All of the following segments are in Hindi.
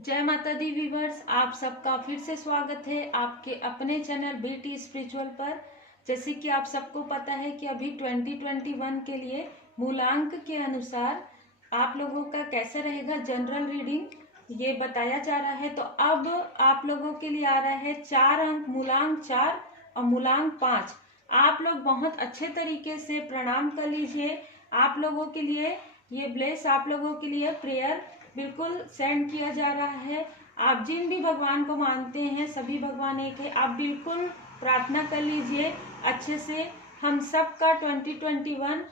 जय माता दी व्यूवर्स, आप सबका फिर से स्वागत है आपके अपने चैनल बीटी स्पिरिचुअल पर। जैसे कि आप सबको पता है कि अभी 2021 के लिए मूलांक के अनुसार आप लोगों का कैसा रहेगा जनरल रीडिंग ये बताया जा रहा है। तो अब आप लोगों के लिए आ रहा है 4 अंक, मूलांक 4 और मूलांक 5। आप लोग बहुत अच्छे तरीके से प्रणाम कर लीजिए। आप लोगों के लिए ये ब्लेस, आप लोगों के लिए प्रेयर बिल्कुल सेंड किया जा रहा है। आप जिन भी भगवान को मानते हैं सभी भगवान एक है। आप बिल्कुल प्रार्थना कर लीजिए अच्छे से। हम सब का 2021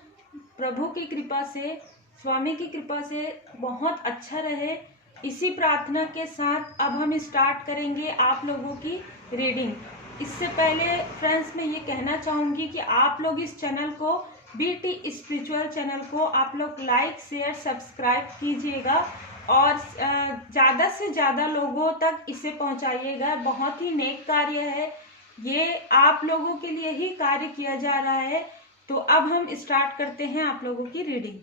प्रभु की कृपा से, स्वामी की कृपा से बहुत अच्छा रहे। इसी प्रार्थना के साथ अब हम स्टार्ट करेंगे आप लोगों की रीडिंग। इससे पहले फ्रेंड्स मैं ये कहना चाहूँगी कि आप लोग इस चैनल को, बीटी स्पिरिचुअल चैनल को आप लोग लाइक शेयर सब्सक्राइब कीजिएगा और ज़्यादा से ज़्यादा लोगों तक इसे पहुंचाइएगा। बहुत ही नेक कार्य है ये, आप लोगों के लिए ही कार्य किया जा रहा है। तो अब हम स्टार्ट करते हैं आप लोगों की रीडिंग।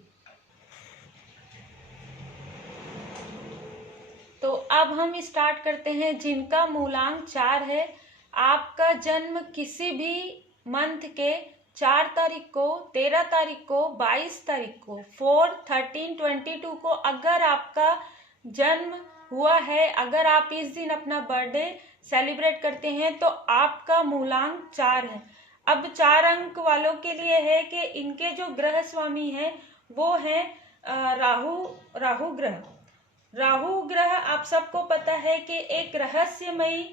तो अब हम स्टार्ट करते हैं जिनका मूलांक 4 है। आपका जन्म किसी भी मंथ के 4 तारीख को, 13 तारीख को, 22 तारीख को, 4, 13, 22 को अगर आपका जन्म हुआ है, अगर आप इस दिन अपना बर्थडे सेलिब्रेट करते हैं तो आपका मूलांक 4 है। अब 4 अंक वालों के लिए है कि इनके जो ग्रह स्वामी हैं वो हैं राहु ग्रह। राहु ग्रह आप सबको पता है कि एक रहस्यमयी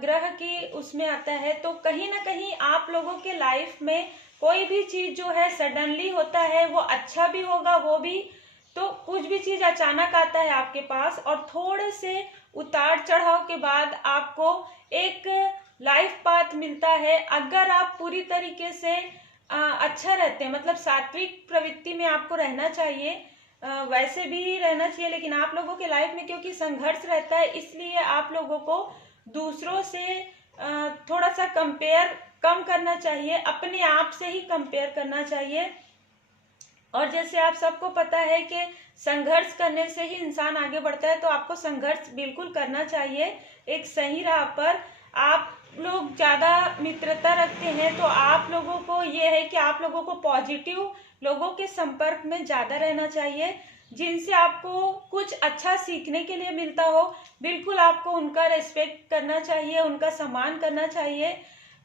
ग्रह की उसमें आता है। तो कहीं ना कहीं आप लोगों के लाइफ में कोई भी चीज जो है सडनली होता है, वो अच्छा भी होगा वो भी, तो कुछ भी चीज अचानक आता है आपके पास और थोड़े से उतार चढ़ाव के बाद आपको एक लाइफ पाथ मिलता है। अगर आप पूरी तरीके से अच्छा रहते हैं, मतलब सात्विक प्रवृत्ति में आपको रहना चाहिए, वैसे भी रहना चाहिए, लेकिन आप लोगों के लाइफ में क्योंकि संघर्ष रहता है इसलिए आप लोगों को दूसरों से थोड़ा सा कंपेयर कम करना चाहिए, अपने आप से ही कंपेयर करना चाहिए। और जैसे आप सबको पता है कि संघर्ष करने से ही इंसान आगे बढ़ता है, तो आपको संघर्ष बिल्कुल करना चाहिए एक सही राह पर। आप लोग ज़्यादा मित्रता रखते हैं तो आप लोगों को ये है कि आप लोगों को पॉजिटिव लोगों के संपर्क में ज़्यादा रहना चाहिए, जिनसे आपको कुछ अच्छा सीखने के लिए मिलता हो। बिल्कुल आपको उनका रेस्पेक्ट करना चाहिए, उनका सम्मान करना चाहिए।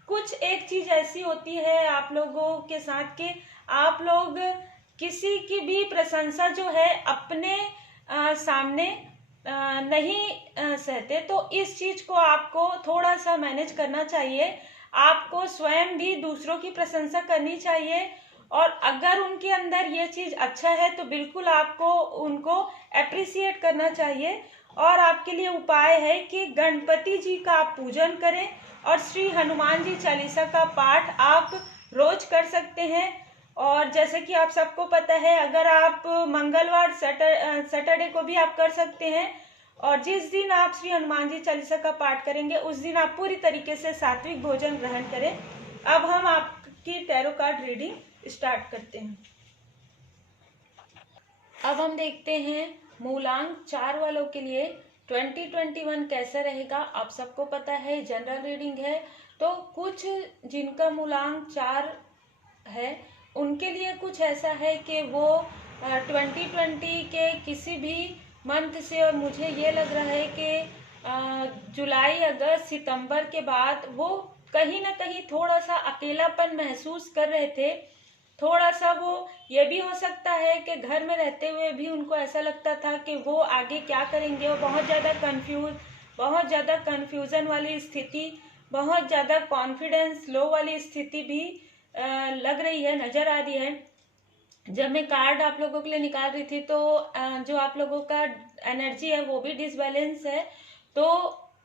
कुछ एक चीज़ ऐसी होती है आप लोगों के साथ कि आप लोग किसी की भी प्रशंसा जो है अपने सामने नहीं सहते, तो इस चीज को आपको थोड़ा सा मैनेज करना चाहिए। आपको स्वयं भी दूसरों की प्रशंसा करनी चाहिए और अगर उनके अंदर ये चीज अच्छा है तो बिल्कुल आपको उनको अप्रिसिएट करना चाहिए। और आपके लिए उपाय है कि गणपति जी का आप पूजन करें और श्री हनुमान जी चालीसा का पाठ आप रोज कर सकते हैं। और जैसे कि आप सबको पता है, अगर आप मंगलवार सैटरडे को भी आप कर सकते हैं। और जिस दिन आप श्री हनुमान जी चालीसा का पाठ करेंगे उस दिन आप पूरी तरीके से सात्विक भोजन ग्रहण करें। अब हम आपकी टैरो कार्ड रीडिंग स्टार्ट करते हैं। अब हम देखते हैं मूलांक 4 वालों के लिए 2021 कैसा रहेगा। आप सबको पता है जनरल रीडिंग है, तो कुछ जिनका मूलांक 4 है उनके लिए कुछ ऐसा है कि वो 2020 के किसी भी मंथ से, और मुझे ये लग रहा है कि जुलाई, अगस्त, सितंबर के बाद वो कहीं ना कहीं थोड़ा सा अकेलापन महसूस कर रहे थे। थोड़ा सा वो ये भी हो सकता है कि घर में रहते हुए भी उनको ऐसा लगता था कि वो आगे क्या करेंगे। वो बहुत ज़्यादा कन्फ्यूज़न वाली स्थिति, बहुत ज़्यादा कॉन्फिडेंस लो वाली स्थिति भी लग रही है, नज़र आ रही है। जब मैं कार्ड आप लोगों के लिए निकाल रही थी तो जो आप लोगों का एनर्जी है वो भी डिसबैलेंस है। तो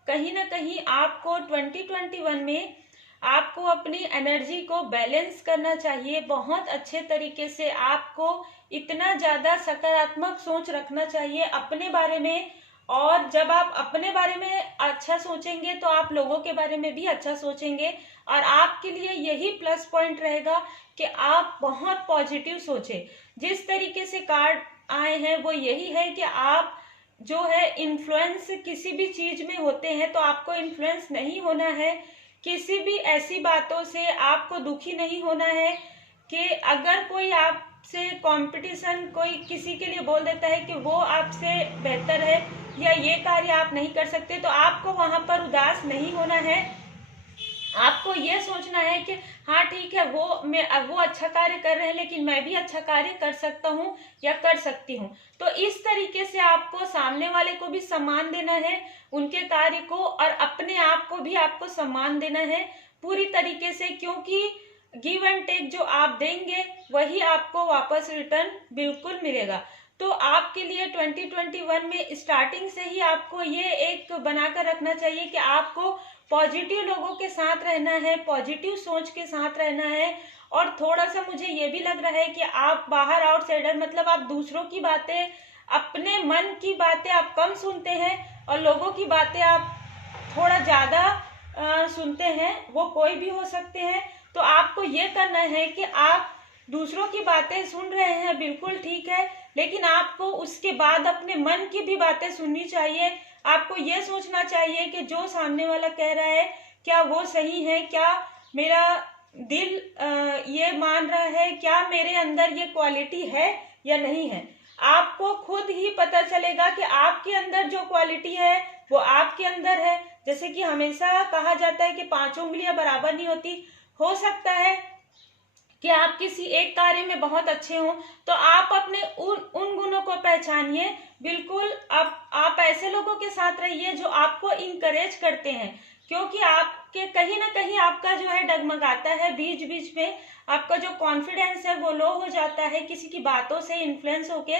कहीं ना कहीं आपको 2021 में आपको अपनी एनर्जी को बैलेंस करना चाहिए। बहुत अच्छे तरीके से आपको इतना ज़्यादा सकारात्मक सोच रखना चाहिए अपने बारे में। और जब आप अपने बारे में अच्छा सोचेंगे तो आप लोगों के बारे में भी अच्छा सोचेंगे। और आपके लिए यही प्लस पॉइंट रहेगा कि आप बहुत पॉजिटिव सोचें। जिस तरीके से कार्ड आए हैं वो यही है कि आप जो है इन्फ्लुएंस किसी भी चीज में होते हैं, तो आपको इन्फ्लुएंस नहीं होना है। किसी भी ऐसी बातों से आपको दुखी नहीं होना है कि अगर कोई आपसे कंपटीशन कोई किसी के लिए बोल देता है कि वो आपसे बेहतर है या ये कार्य आप नहीं कर सकते, तो आपको वहां पर उदास नहीं होना है। आपको ये सोचना है कि हाँ ठीक है, वो अच्छा कार्य कर रहे हैं, लेकिन मैं भी अच्छा कार्य कर सकता हूँ या कर सकती हूँ। तो इस तरीके से आपको सामने वाले को भी सम्मान देना है, उनके कार्य को, और अपने आप को भी आपको सम्मान देना है पूरी तरीके से, क्योंकि गिव एंड टेक जो आप देंगे वही आपको वापस रिटर्न बिल्कुल मिलेगा। तो आपके लिए 2021 में स्टार्टिंग से ही आपको ये एक बनाकर रखना चाहिए कि आपको पॉजिटिव लोगों के साथ रहना है, पॉजिटिव सोच के साथ रहना है। और थोड़ा सा मुझे ये भी लग रहा है कि आप बाहर आउटसाइडर, मतलब आप दूसरों की बातें, अपने मन की बातें आप कम सुनते हैं और लोगों की बातें आप थोड़ा ज्यादा सुनते हैं। वो कोई भी हो सकते हैं। तो आपको ये करना है कि आप दूसरों की बातें सुन रहे हैं, बिल्कुल ठीक है, लेकिन आपको उसके बाद अपने मन की भी बातें सुननी चाहिए। आपको ये सोचना चाहिए कि जो सामने वाला कह रहा है क्या वो सही है, क्या मेरा दिल ये मान रहा है, क्या मेरे अंदर ये क्वालिटी है या नहीं है। आपको खुद ही पता चलेगा कि आपके अंदर जो क्वालिटी है वो आपके अंदर है। जैसे कि हमेशा कहा जाता है कि 5 उंगलियां बराबर नहीं होती। हो सकता है कि आप किसी एक कार्य में बहुत अच्छे हों, तो आप अपने उन गुणों को पहचानिए। बिल्कुल आप ऐसे लोगों के साथ रहिए जो आपको इंकरेज करते हैं, क्योंकि आपके कहीं ना कहीं आपका जो है डगमगाता है, बीच बीच में आपका जो कॉन्फिडेंस है वो लो हो जाता है किसी की बातों से इन्फ्लुएंस होके।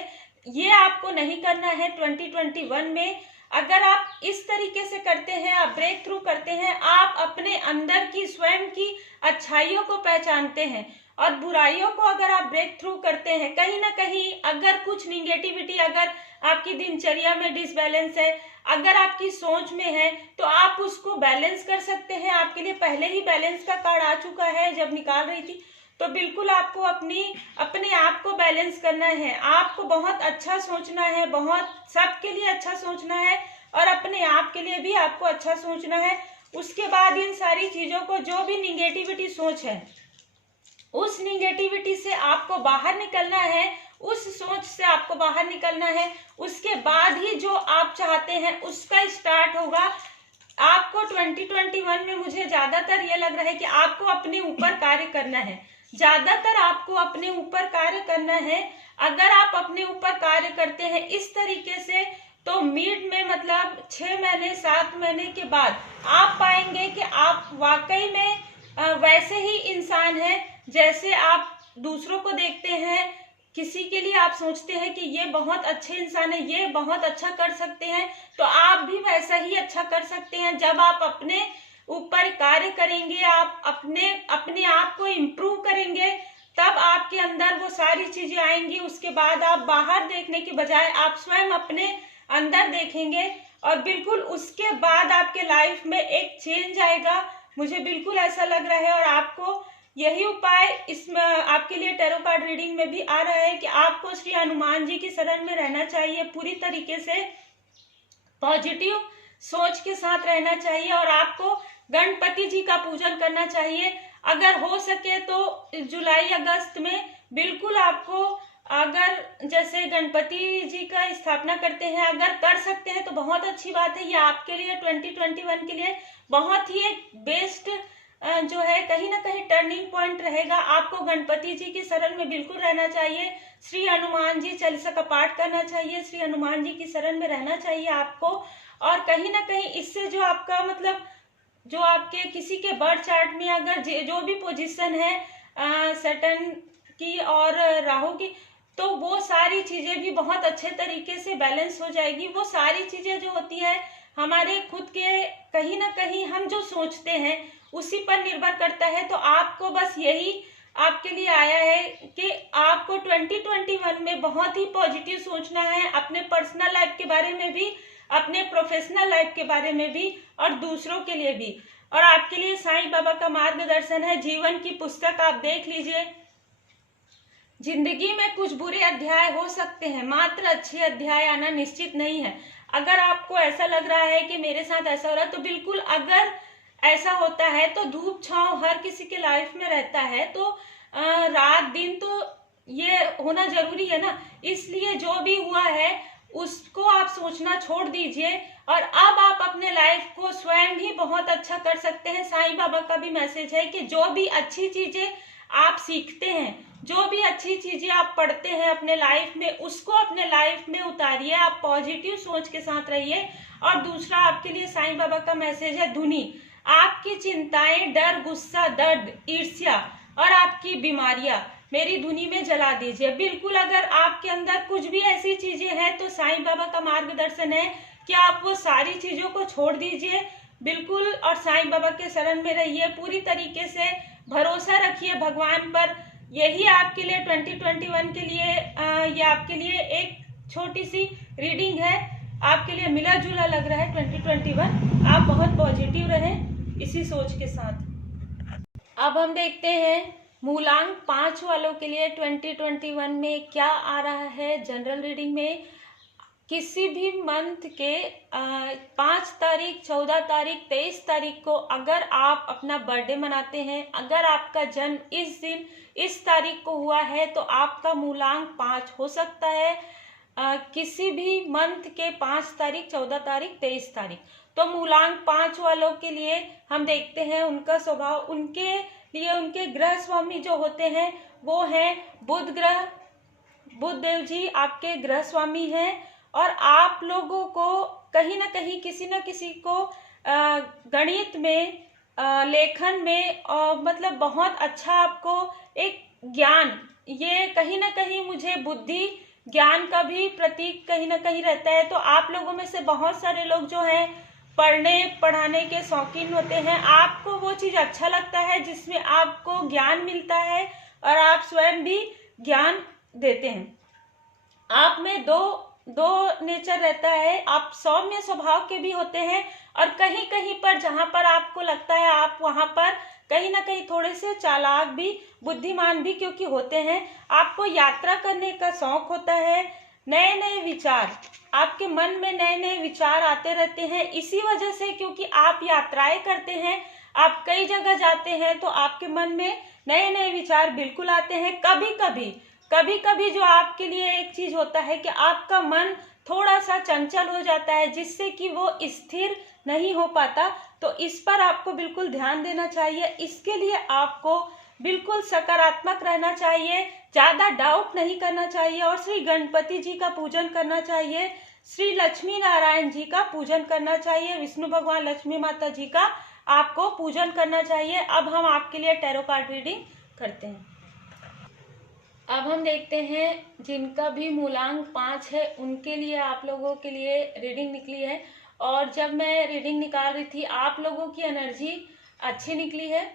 ये आपको नहीं करना है 2021 में। अगर आप इस तरीके से करते हैं, आप ब्रेक थ्रू करते हैं, आप अपने अंदर की स्वयं की अच्छाइयों को पहचानते हैं और बुराइयों को अगर आप ब्रेक थ्रू करते हैं, कहीं ना कहीं अगर कुछ निगेटिविटी अगर आपकी दिनचर्या में डिसबैलेंस है, अगर आपकी सोच में है, तो आप उसको बैलेंस कर सकते हैं। आपके लिए पहले ही बैलेंस का कार्ड आ चुका है जब निकाल रही थी। तो बिल्कुल आपको अपने आप को बैलेंस करना है, आपको बहुत अच्छा सोचना है, बहुत सबके लिए अच्छा सोचना है और अपने आप के लिए भी आपको अच्छा सोचना है। उसके बाद इन सारी चीजों को, जो भी निगेटिविटी सोच है, उस निगेटिविटी से आपको बाहर निकलना है, उस सोच से आपको बाहर निकलना है। उसके बाद ही जो आप चाहते हैं उसका स्टार्ट होगा। आपको 2021 में मुझे ज्यादातर ये लग रहा है कि आपको अपने ऊपर कार्य करना है, ज्यादातर आपको अपने ऊपर कार्य करना है। अगर आप अपने ऊपर कार्य करते हैं इस तरीके से, तो मिड में मतलब 6 महीने 7 महीने के बाद आप पाएंगे कि आप वाकई में वैसे ही इंसान हैं जैसे आप दूसरों को देखते हैं। किसी के लिए आप सोचते हैं कि ये बहुत अच्छे इंसान है, ये बहुत अच्छा कर सकते हैं, तो आप भी वैसा ही अच्छा कर सकते हैं। जब आप अपने ऊपर कार्य करेंगे, आप अपने आप को इम्प्रूव करेंगे, तब आपके अंदर वो सारी चीजें आएंगी। उसके बाद आप बाहर देखने की बजाय आप स्वयं अपने अंदर देखेंगे और बिल्कुल उसके बाद आपके लाइफ में एक चेंज आएगा। मुझे बिल्कुल ऐसा लग रहा है। और आपको यही उपाय इसमें आपके लिए टैरो कार्ड रीडिंग में भी आ रहा है कि आपको श्री हनुमान जी की शरण में रहना चाहिए, पूरी तरीके से पॉजिटिव सोच के साथ रहना चाहिए और आपको गणपति जी का पूजन करना चाहिए। अगर हो सके तो जुलाई अगस्त में बिल्कुल आपको, अगर जैसे गणपति जी का स्थापना करते हैं, अगर कर सकते हैं तो बहुत अच्छी बात है। ये आपके लिए 2021 के लिए बहुत ही एक बेस्ट जो है कहीं ना कहीं टर्निंग पॉइंट रहेगा। आपको गणपति जी की शरण में बिल्कुल रहना चाहिए, श्री हनुमान जी चालीसा का पाठ करना चाहिए, श्री हनुमान जी की शरण में रहना चाहिए आपको। और कहीं ना कहीं इससे जो आपका मतलब जो आपके किसी के बर्थ चार्ट में अगर जो भी पोजीशन है सैटर्न की और राहु की, तो वो सारी चीजें भी बहुत अच्छे तरीके से बैलेंस हो जाएगी। वो सारी चीजें जो होती है हमारे खुद के, कहीं ना कहीं हम जो सोचते हैं उसी पर निर्भर करता है। तो आपको बस यही आपके लिए आया है कि आपको 2021 में बहुत ही पॉजिटिव सोचना है, अपने पर्सनल लाइफ के बारे में भी, अपने प्रोफेशनल लाइफ के बारे में भी और दूसरों के लिए भी। और आपके लिए साईं बाबा का मार्गदर्शन है, जीवन की पुस्तक आप देख लीजिए। जिंदगी में कुछ बुरे अध्याय हो सकते हैं, मात्र अच्छे अध्याय आना निश्चित नहीं है। अगर आपको ऐसा लग रहा है कि मेरे साथ ऐसा हो रहा है, तो बिल्कुल अगर ऐसा होता है तो धूप छांव हर किसी के लाइफ में रहता है, तो रात दिन तो ये होना जरूरी है ना। इसलिए जो भी हुआ है उसको आप सोचना छोड़ दीजिए और अब आप अपने लाइफ को स्वयं ही बहुत अच्छा कर सकते हैं। साईं बाबा का भी मैसेज है कि जो भी अच्छी चीजें आप सीखते हैं, जो भी अच्छी चीजें आप पढ़ते हैं अपने लाइफ में, उसको अपने लाइफ में उतारिए। आप पॉजिटिव सोच के साथ रहिए। और दूसरा आपके लिए साईं बाबा का मैसेज है, धुनी। आपकी चिंताएं, डर, गुस्सा, दर्द, ईर्ष्या और आपकी बीमारियां मेरी धुनी में जला दीजिए। बिल्कुल अगर आपके अंदर कुछ भी ऐसी चीजें हैं तो साईं बाबा का मार्गदर्शन है कि आप वो सारी चीजों को छोड़ दीजिए बिल्कुल, और साईं बाबा के शरण में रहिए। पूरी तरीके से भरोसा रखिए भगवान पर। यही आपके लिए 2021 के लिए ये आपके लिए एक छोटी सी रीडिंग है। आपके लिए मिला जुला लग रहा है 2021। आप बहुत पॉजिटिव रहें इसी सोच के साथ। अब हम देखते हैं मूलांक 5 वालों के लिए 2021 में क्या आ रहा है। जनरल रीडिंग में किसी भी मंथ के 5 तारीख, 14 तारीख, 23 तारीख को अगर आप अपना बर्थडे मनाते हैं, अगर आपका जन्म इस दिन इस तारीख को हुआ है, तो आपका मूलांक 5 हो सकता है। किसी भी मंथ के 5 तारीख, 14 तारीख, 23 तारीख। तो मूलांक 5 वालों के लिए हम देखते हैं उनका स्वभाव। उनके लिए उनके ग्रह स्वामी जो होते हैं वो है बुध ग्रह। बुध देव जी आपके ग्रह स्वामी हैं और आप लोगों को कहीं ना कहीं किसी न किसी को गणित में, लेखन में मतलब बहुत अच्छा आपको एक ज्ञान, ये कहीं ना कहीं मुझे बुद्धि ज्ञान का भी प्रतीक कहीं ना कहीं रहता है। तो आप लोगों में से बहुत सारे लोग जो हैं पढ़ने पढ़ाने के शौकीन होते हैं। आपको वो चीज अच्छा लगता है जिसमें आपको ज्ञान मिलता है और आप स्वयं भी ज्ञान देते हैं। आप में दो नेचर रहता है। आप सौम्य स्वभाव के भी होते हैं और कहीं कहीं पर जहां पर आपको लगता है आप वहां पर कहीं ना कहीं थोड़े से चालाक भी, बुद्धिमान भी क्योंकि होते हैं। आपको यात्रा करने का शौक होता है। नए नए विचार, आपके मन में नए नए विचार आते रहते हैं। इसी वजह से क्योंकि आप यात्राएं करते हैं, आप कई जगह जाते हैं, तो आपके मन में नए नए विचार बिल्कुल आते हैं। कभी कभी जो आपके लिए एक चीज होता है कि आपका मन थोड़ा सा चंचल हो जाता है जिससे कि वो स्थिर नहीं हो पाता। तो इस पर आपको बिल्कुल ध्यान देना चाहिए। इसके लिए आपको बिल्कुल सकारात्मक रहना चाहिए, ज्यादा डाउट नहीं करना चाहिए और श्री गणपति जी का पूजन करना चाहिए, श्री लक्ष्मी नारायण जी का पूजन करना चाहिए, विष्णु भगवान, लक्ष्मी माता जी का आपको पूजन करना चाहिए। अब हम आपके लिए टैरो कार्ड रीडिंग करते हैं। अब हम देखते हैं जिनका भी मूलांक 5 है उनके लिए, आप लोगों के लिए रीडिंग निकली है। और जब मैं रीडिंग निकाल रही थी आप लोगों की एनर्जी अच्छी निकली है,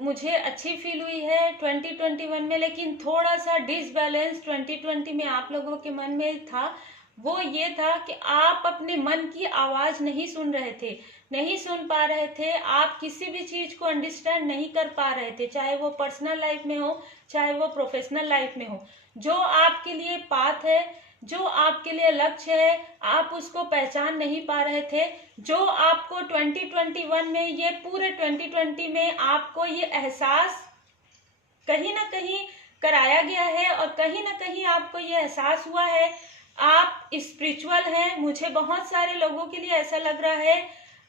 मुझे अच्छी फील हुई है 2021 में। लेकिन थोड़ा सा डिसबैलेंस 2020 में आप लोगों के मन में था। वो ये था कि आप अपने मन की आवाज नहीं सुन रहे थे, नहीं सुन पा रहे थे। आप किसी भी चीज को अंडरस्टैंड नहीं कर पा रहे थे, चाहे वो पर्सनल लाइफ में हो चाहे वो प्रोफेशनल लाइफ में हो। जो आपके लिए पाथ है, जो आपके लिए लक्ष्य है, आप उसको पहचान नहीं पा रहे थे। जो आपको 2021 में, ये पूरे 2020 में आपको ये एहसास कहीं ना कहीं कराया गया है और कहीं ना कहीं आपको ये एहसास हुआ है आप स्पिरिचुअल हैं। मुझे बहुत सारे लोगों के लिए ऐसा लग रहा है,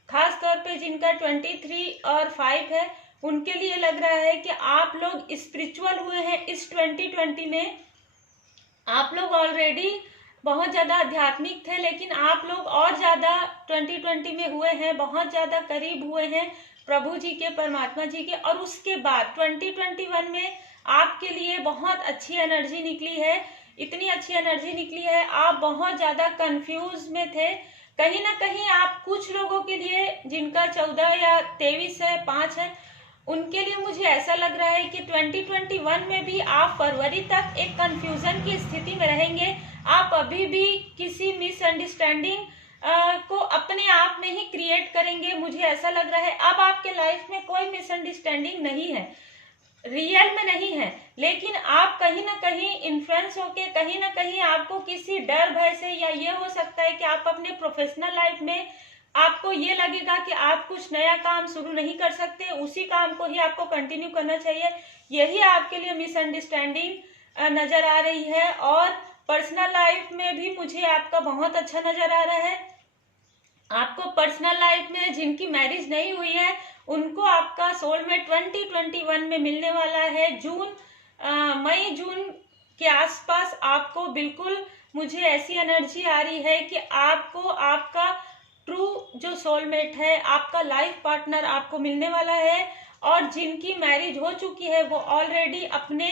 खास तौर पे जिनका 23 और 5 है, उनके लिए लग रहा है कि आप लोग स्पिरिचुअल हुए हैं इस 2020 में। आप लोग ऑलरेडी बहुत ज्यादा आध्यात्मिक थे, लेकिन आप लोग और ज्यादा 2020 में हुए हैं, बहुत ज्यादा करीब हुए हैं प्रभु जी के, परमात्मा जी के। और उसके बाद 2021 में आपके लिए बहुत अच्छी एनर्जी निकली है। इतनी अच्छी एनर्जी निकली है, आप बहुत ज्यादा कंफ्यूज में थे। कहीं ना कहीं आप कुछ लोगों के लिए जिनका 14 या 23 है, 5 है, उनके लिए मुझे ऐसा लग रहा है कि 2021 में भी आप फरवरी तक एक कंफ्यूजन की स्थिति में रहेंगे। आप अभी भी किसी मिसअंडरस्टैंडिंग को अपने आप में ही क्रिएट करेंगे। मुझे ऐसा लग रहा है अब आपके लाइफ में कोई मिसअंडरस्टैंडिंग नहीं है। रियल में नहीं है, लेकिन आप कहीं ना कहीं इन्फ्लुएंस होके, कहीं ना कहीं आपको किसी डर भय से, या ये हो सकता है कि आप अपने प्रोफेशनल लाइफ में आपको ये लगेगा कि आप कुछ नया काम शुरू नहीं कर सकते, उसी काम को ही आपको कंटिन्यू करना चाहिए। यही आपके लिए मिसअंडरस्टैंडिंग नजर आ रही है। और पर्सनल लाइफ में भी मुझे आपका बहुत अच्छा नजर आ रहा है। आपको पर्सनल लाइफ में जिनकी मैरिज नहीं हुई है उनको आपका सोलमेट 2021 में मिलने वाला है। मई जून के आसपास आपको बिल्कुल, मुझे ऐसी एनर्जी आ रही है कि आपको आपका ट्रू जो सोलमेट है, आपका लाइफ पार्टनर आपको मिलने वाला है। और जिनकी मैरिज हो चुकी है वो ऑलरेडी अपने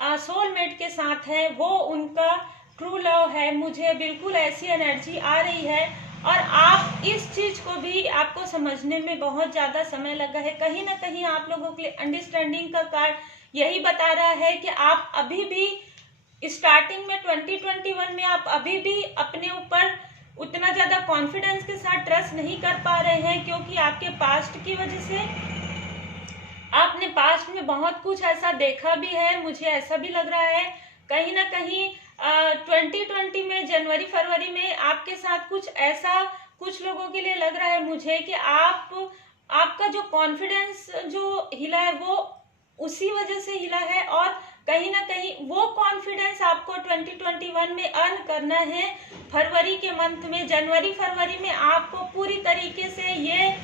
सोलमेट के साथ है, वो उनका ट्रू लव है। मुझे बिल्कुल ऐसी एनर्जी आ रही है। और आप इस चीज को भी आपको समझने में बहुत ज्यादा समय लगा है। कहीं ना कहीं आप लोगों के लिए अंडरस्टैंडिंग का कार्ड यही बता रहा है कि आप अभी भी स्टार्टिंग में 2021 में आप अभी भी अपने ऊपर उतना ज्यादा कॉन्फिडेंस के साथ ट्रस्ट नहीं कर पा रहे हैं, क्योंकि आपके पास्ट की वजह से आपने पास्ट में बहुत कुछ ऐसा देखा भी है। मुझे ऐसा भी लग रहा है कहीं ना कहीं 2020 में जनवरी फरवरी में आपके साथ कुछ ऐसा, कुछ लोगों के लिए लग रहा है मुझे कि आपका जो कॉन्फिडेंस जो हिला है वो उसी वजह से हिला है। और कहीं ना कहीं वो कॉन्फिडेंस आपको 2021 में अर्न करना है। फरवरी के मंथ में, जनवरी फरवरी में आपको पूरी तरीके से ये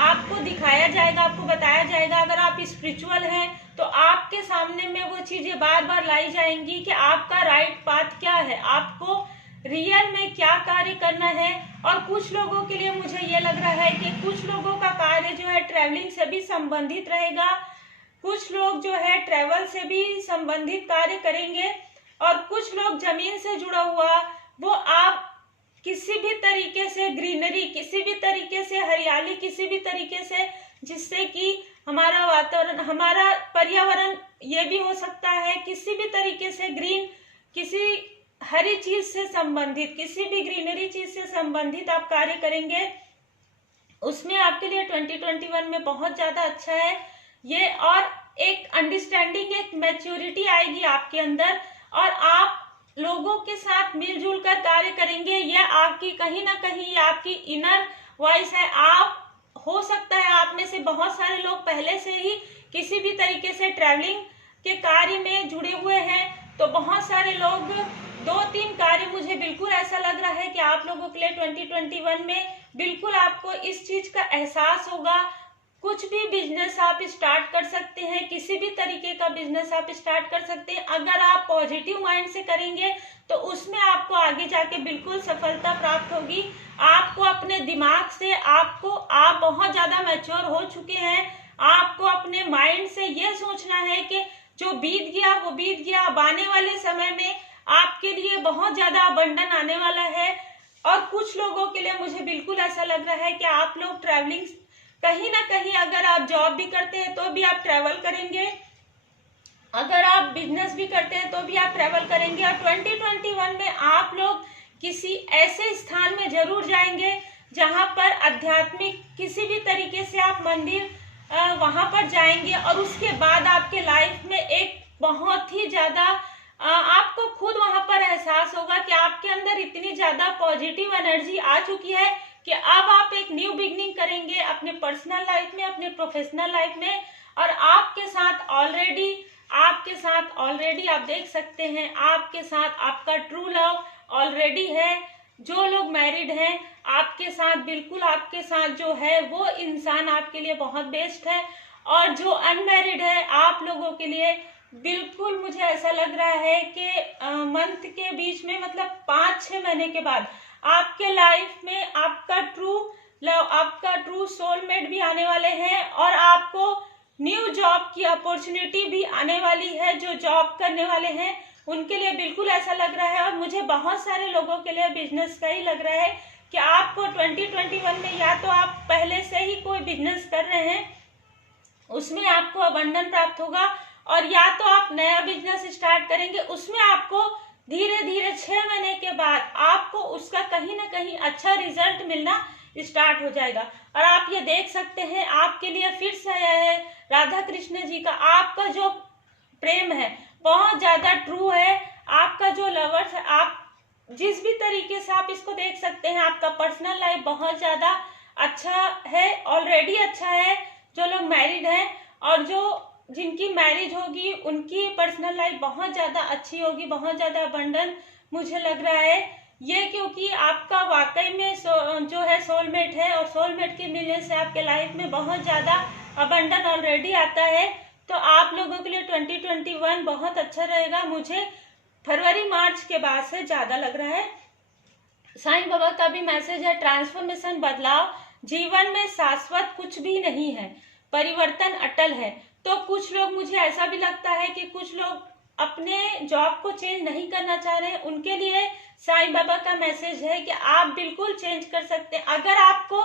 आपको दिखाया जाएगा, आपको बताया जाएगा। अगर आप स्पिरिचुअल हैं तो आपके सामने में वो चीजें बार बार लाई जाएंगी कि आपका राइट पाथ क्या है, आपको रियल में क्या कार्य करना है। और कुछ लोगों के लिए मुझे ये लग रहा है कि कुछ लोगों का कार्य जो है ट्रैवलिंग से भी संबंधित रहेगा। कुछ लोग जो है ट्रैवल से भी संबंधित कार्य करेंगे। और कुछ लोग जमीन से जुड़ा हुआ, वो आप किसी भी तरीके से ग्रीनरी, किसी भी तरीके से हरियाली, किसी भी तरीके से जिससे कि हमारा वातावरण, हमारा पर्यावरण, ये भी हो सकता है किसी भी तरीके से ग्रीन, किसी हरी चीज से संबंधित, किसी भी ग्रीनरी चीज से संबंधित आप कार्य करेंगे, उसमें आपके लिए 2021 में बहुत ज्यादा अच्छा है ये। और एक अंडरस्टैंडिंग, एक मैच्योरिटी आएगी आपके अंदर, और आप लोगों के साथ मिलजुल कर कार्य करेंगे। यह आपकी कहीं ना कहीं आपकी इनर वॉइस है। आप, हो सकता है आप में से बहुत सारे लोग पहले से ही किसी भी तरीके से ट्रैवलिंग के कार्य में जुड़े हुए हैं। तो बहुत सारे लोग, 2-3 कार्य मुझे बिल्कुल ऐसा लग रहा है कि आप लोगों के लिए 2021 में बिल्कुल आपको इस चीज का एहसास होगा। कुछ भी बिजनेस आप स्टार्ट कर सकते हैं, किसी भी तरीके का बिजनेस आप स्टार्ट कर सकते हैं। अगर आप पॉजिटिव माइंड से करेंगे तो उसमें आपको आगे जाके बिल्कुल सफलता प्राप्त होगी। आपको अपने दिमाग से, आप बहुत ज्यादा मैच्योर हो चुके हैं। आपको अपने माइंड से ये सोचना है कि जो बीत गया वो बीत गया। अब आने वाले समय में आपके लिए बहुत ज्यादा अबंडन आने वाला है। और कुछ लोगों के लिए मुझे बिल्कुल ऐसा लग रहा है कि आप लोग ट्रैवलिंग, कहीं ना कहीं अगर आप जॉब भी करते हैं तो भी आप ट्रैवल करेंगे, अगर आप बिजनेस भी करते हैं तो भी आप ट्रैवल करेंगे। और 2021 में आप लोग किसी ऐसे स्थान में जरूर जाएंगे जहां पर आध्यात्मिक, किसी भी तरीके से आप मंदिर वहां पर जाएंगे। और उसके बाद आपके लाइफ में एक बहुत ही ज्यादा आपको खुद वहां पर एहसास होगा कि आपके अंदर इतनी ज्यादा पॉजिटिव एनर्जी आ चुकी है कि अब आप एक न्यू बिगनिंग करेंगे अपने पर्सनल लाइफ में, अपने प्रोफेशनल लाइफ में। और आपके साथ ऑलरेडी आप देख सकते हैं, आपके साथ आपका ट्रू लव ऑलरेडी है। जो लोग मैरिड हैं आपके साथ, बिल्कुल आपके साथ जो है वो इंसान आपके लिए बहुत बेस्ट है। और जो अनमैरिड है आप लोगों के लिए बिल्कुल मुझे ऐसा लग रहा है कि मंथ के बीच में, मतलब 5-6 महीने के बाद आपके लाइफ में आपका ट्रू लव, आपका ट्रू सोलमेट भी आने वाले हैं। और आपको न्यू जॉब की अपॉर्चुनिटी भी आने वाली है। जो जॉब करने वाले हैं उनके लिए बिल्कुल ऐसा लग रहा है। और मुझे बहुत सारे लोगों के लिए बिजनेस का ही लग रहा है कि आपको 2021 में या तो आप पहले से ही कोई बिजनेस कर रहे हैं, उसमें आपको अबंडन प्राप्त होगा, और या तो आप नया बिजनेस स्टार्ट करेंगे, उसमें आपको धीरे धीरे 6 महीने के बाद आपको उसका कहीं ना कहीं अच्छा रिजल्ट मिलना स्टार्ट हो जाएगा। और आप ये देख सकते हैं आपके लिए फिर से आया है राधा कृष्ण जी का। आपका जो प्रेम है बहुत ज्यादा ट्रू है, आपका जो लवर्स है, आप जिस भी तरीके से आप इसको देख सकते हैं, आपका पर्सनल लाइफ बहुत ज्यादा अच्छा है, ऑलरेडी अच्छा है। जो लोग मैरिड हैं और जो जिनकी मैरिज होगी उनकी पर्सनल लाइफ बहुत ज्यादा अच्छी होगी, बहुत ज्यादा अबंडन मुझे लग रहा है ये, क्योंकि आपका वाकई में जो है सोलमेट है, और सोलमेट के मिलने से आपके लाइफ में बहुत ज्यादा अबंडन ऑलरेडी आता है। तो आप लोगों के लिए 2021 बहुत अच्छा रहेगा, मुझे फरवरी मार्च के बाद से ज्यादा लग रहा है। साईं बाबा का भी मैसेज है, ट्रांसफॉर्मेशन, बदलाव, जीवन में शाश्वत कुछ भी नहीं है, परिवर्तन अटल है। तो कुछ लोग, मुझे ऐसा भी लगता है कि कुछ लोग अपने जॉब को चेंज नहीं करना चाह रहे हैं, उनके लिए साईं बाबा का मैसेज है कि आप बिल्कुल चेंज कर सकते हैं। अगर आपको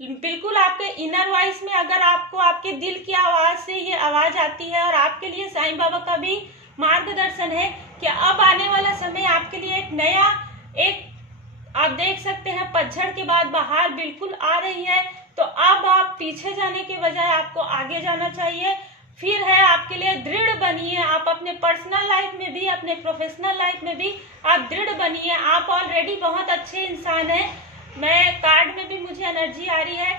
बिल्कुल आपके इनर वॉइस में, अगर आपको आपके दिल की आवाज से ये आवाज आती है, और आपके लिए साईं बाबा का भी मार्गदर्शन है कि अब आने वाला समय आपके लिए एक नया, एक आप देख सकते हैं पतझड़ के बाद बहार बिल्कुल आ रही है। तो अब आप पीछे जाने के बजाय आपको आगे जाना चाहिए। फिर है आपके लिए दृढ़ बनिए, आप अपने पर्सनल लाइफ में भी, अपने प्रोफेशनल लाइफ में भी आप दृढ़ बनिए। आप ऑलरेडी बहुत अच्छे इंसान हैं, मैं कार्ड में भी मुझे एनर्जी आ रही है।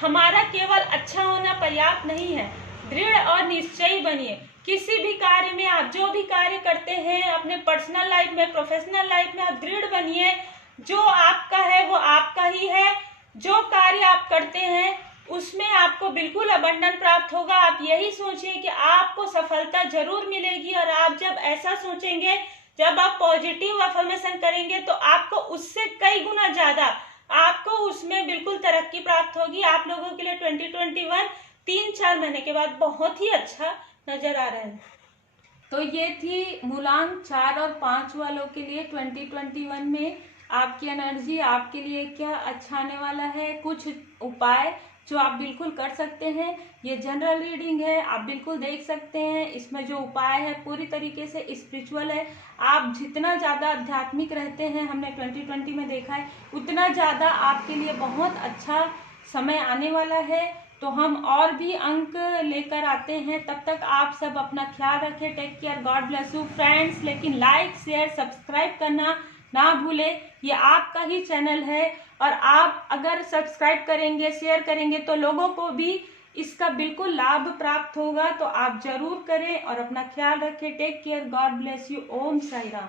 हमारा केवल अच्छा होना पर्याप्त नहीं है, दृढ़ और निश्चयी बनिए। किसी भी कार्य में, आप जो भी कार्य करते हैं अपने पर्सनल लाइफ में, प्रोफेशनल लाइफ में, आप दृढ़ बनिए। जो आपका है वो आपका ही है, जो कार्य आप करते हैं उसमें आपको बिल्कुल अबंडन प्राप्त होगा। आप यही सोचिए कि आपको सफलता जरूर मिलेगी, और आप जब ऐसा सोचेंगे, जब आप पॉजिटिव अफर्मेशन करेंगे, तो आपको उससे कई गुना ज्यादा आपको उसमें बिल्कुल तरक्की प्राप्त होगी। आप लोगों के लिए 2021 3-4 महीने के बाद बहुत ही अच्छा नजर आ रहा है। तो ये थी मूलांक 4 और 5 वालों के लिए 2021 में आपकी एनर्जी, आपके लिए क्या अच्छा आने वाला है, कुछ उपाय जो आप बिल्कुल कर सकते हैं। ये जनरल रीडिंग है, आप बिल्कुल देख सकते हैं इसमें जो उपाय है पूरी तरीके से स्पिरिचुअल है। आप जितना ज़्यादा आध्यात्मिक रहते हैं, हमने 2020 में देखा है, उतना ज़्यादा आपके लिए बहुत अच्छा समय आने वाला है। तो हम और भी अंक लेकर आते हैं, तब तक आप सब अपना ख्याल रखें। Take care, God bless you friends. लेकिन लाइक, शेयर, सब्सक्राइब करना ना भूलें, ये आपका ही चैनल है, और आप अगर सब्सक्राइब करेंगे, शेयर करेंगे तो लोगों को भी इसका बिल्कुल लाभ प्राप्त होगा। तो आप जरूर करें और अपना ख्याल रखें। Take care, God bless you. Om Sai Ram.